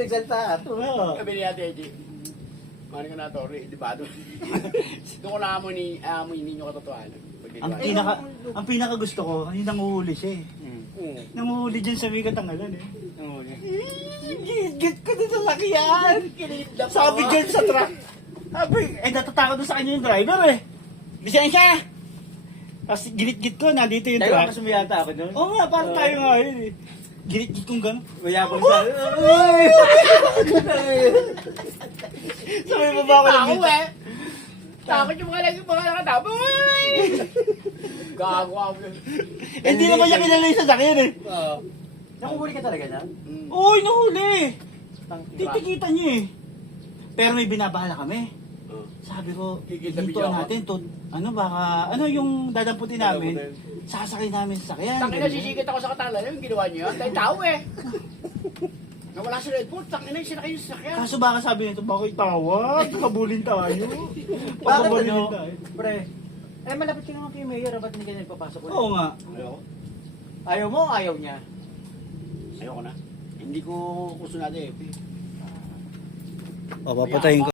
nagsalita ka. Oo. Sabi ni Ate Eji, mani ka na, Tori, di ba? Doon ko na amoy ninyo katotohanan. Ang pinaka gusto ko, yung nanguhuli siya eh. Oo. Nanguhuli dyan sa may katangalan eh. Oo. Gigit ko din sa lakyan. Sabi dyan sa truck. Sabi, natatakot doon sa kanya yung driver eh. Bisensya! Tapos ginit-git ko, nandito yung Tayo truck. ka sumiyata ako doon. Oo nga, parang tayo nga yun eh. Ginit-git kong gano'n. Mayabang sa... Sabi mo ba ako ng Ako eh. Takot yung mga nakatapos. Gago ako. Hindi naman niya kilala yung sasakyan eh. Nakuhuli ka talaga na? Oo, inuhuli. Titikita niya eh. Pero may binabahala kami. Sabi ko, hintuan natin to, baka, yung dadamputin namin, sasakay namin sa sakyan. Tangina, sisikit ako sa katala yung ginawa niyo. Tayo tao eh. Nawala si Red Bull, tangina yung sinakay yung sasakyan. Kaso baka sabi nito, baka itawag, kabulin tayo. Bakit Pakabulin ano? tayo. Pre, malapit ka naman kay Mayor, ba't hindi ka nagpapasok ulit? Oo nga. Ayoko. Ayaw mo o ayaw niya? Ayoko na. Hindi ko gusto natin eh. O, papatayin ko.